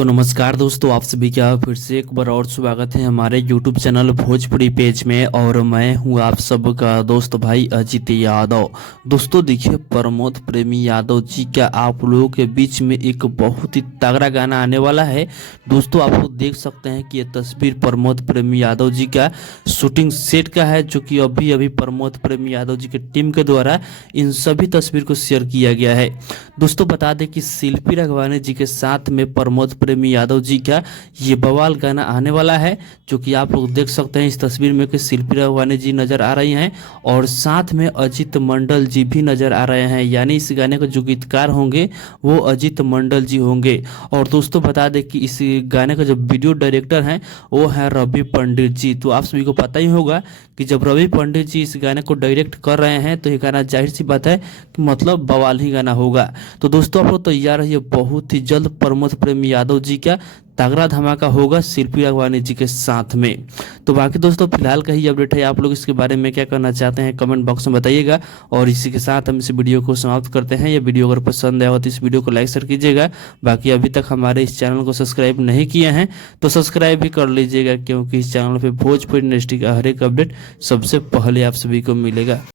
तो नमस्कार दोस्तों, आप सभी का फिर से एक बार और स्वागत है हमारे यूट्यूब चैनल भोजपुरी पेज में। और मैं हूं आप सबका दोस्त भाई अजित यादव। दोस्तों देखिए, प्रमोद प्रेमी यादव जी का आप लोगों के बीच में एक बहुत ही तगड़ा गाना आने वाला है। दोस्तों आप लोग देख सकते हैं कि ये तस्वीर प्रमोद प्रेमी यादव जी का शूटिंग सेट का है, जो कि अभी अभी प्रमोद प्रेमी यादव जी की टीम के द्वारा इन सभी तस्वीर को शेयर किया गया है। दोस्तों बता दें कि शिल्पी राघवानी जी के साथ में प्रमोद प्रेमी यादव जी का ये बवाल गाना आने वाला है, जो कि आप लोग देख सकते हैं इस तस्वीर में कि शिल्पी राघवानी जी नजर आ रही हैं और साथ में अजित मंडल जी भी नजर आ रहे हैं। यानी इस गाने के जो गीतकार होंगे वो अजित मंडल जी होंगे। और दोस्तों बता दें कि इस गाने का जो वीडियो डायरेक्टर हैं वो है रवि पंडित जी। तो आप सभी को पता ही होगा कि जब रवि पंडित जी इस गाने को डायरेक्ट कर रहे हैं तो ये गाना जाहिर सी बात है कि मतलब बवाल ही गाना होगा। तो दोस्तों आप लोग तैयार रहिए, बहुत ही जल्द प्रमोद प्रेमी यादव जी का तगड़ा धमाका होगा शिल्पी राघवानी जी के साथ में। तो बाकी दोस्तों फिलहाल का ही अपडेट है, आप लोग इसके बारे में क्या करना चाहते हैं कमेंट बॉक्स में बताइएगा। और इसी के साथ हम इस वीडियो को समाप्त करते हैं। ये वीडियो अगर पसंद आया हो तो इस वीडियो को लाइक शेयर कीजिएगा। बाकी अभी तक हमारे इस चैनल को सब्सक्राइब नहीं किए हैं तो सब्सक्राइब भी कर लीजिएगा, क्योंकि इस चैनल पर भोजपुरी इंडस्ट्री का हर एक अपडेट सबसे पहले आप सभी को मिलेगा।